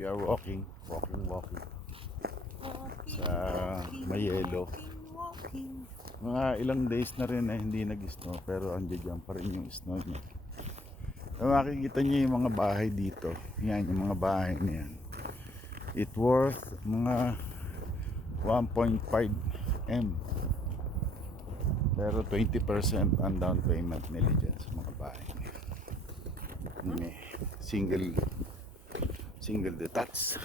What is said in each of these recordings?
We are walking sa may yelo. Mga ilang days na rin na hindi nag-snow, pero andiyan pa rin yung snow niya. Kung makikita niyo yung mga bahay dito, yan yung mga bahay na yan. It worth mga 1.5 M. Pero 20% ang down payment nila dyan sa mga bahay. May single detached.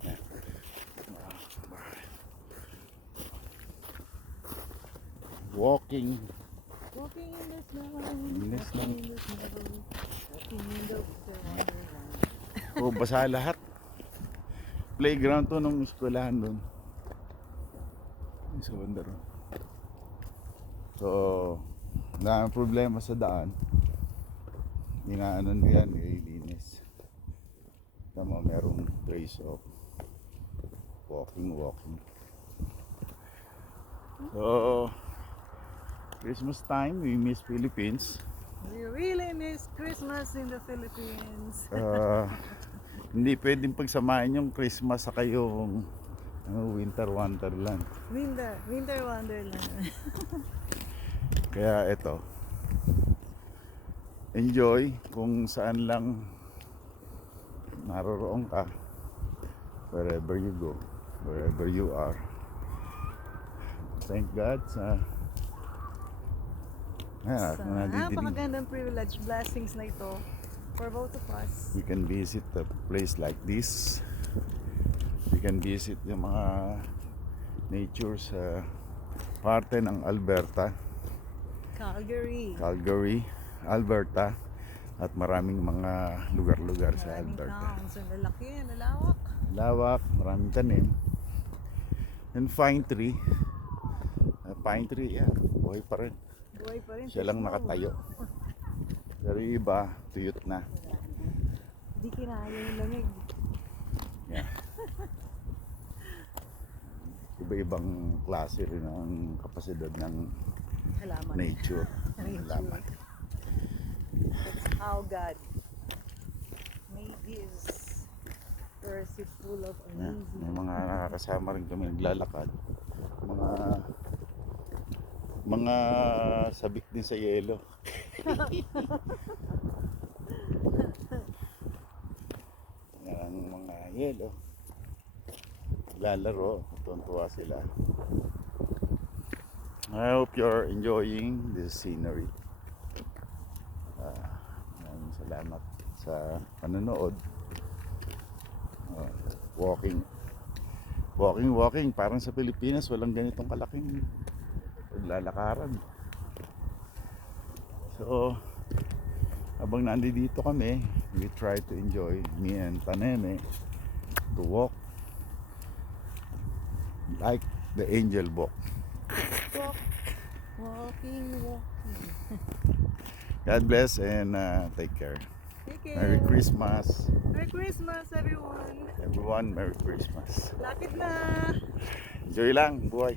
Yan. Walking in the snow. in the snow. Walking in the winter wonderland. O basa lahat. Playground to nung eskwelahan doon. Sa Wonder. So, na problema sa daan. Inaanon yan, ililinis. Tama, merong place of walking. So, Christmas time, we miss Philippines. We really miss Christmas in the Philippines. Hindi pwedeng pagsamahin yung Christmas sa kayong winter wonderland. Winter wonderland. Kaya ito, enjoy kung saan lang naroroon ka, wherever you go, wherever you are. Thank God sa Napakagandang privilege, blessings na ito for both of us. we can visit a place like this. We can visit yung mga nature sa parte ng Calgary, Alberta, at maraming mga lugar-lugar sa maraming Alberta. towns, ang lalaki, lalawak. Lawak, maraming tanim. And pine tree, yan, buhay pa rin. Buhay pa rin. Siya lang nakatayo. Pero yung iba, tuyot na. Di kinaya yung lamig. Yeah. Iba-ibang klase rin ang kapasidad ng Halaman. nature. Ng halaman. That's how God made this earth is full of Yeah. amazing. May mga nakakasama rin kami naglalakad. Mga sabik din sa yelo. Yan ang mga yelo. Lalaro, tuntua sila. I hope you're enjoying this scenery. Maraming salamat sa panonood. Walking. Parang sa Pilipinas, walang ganitong kalaking paglalakaran. So, habang nandito kami, we try to enjoy, me and Taneme, to walk like the angel walk. Walking. God bless and take care. Take care. Merry Christmas. Merry Christmas, everyone. Everyone, Merry Christmas. Lapit na. Enjoy lang, buhay.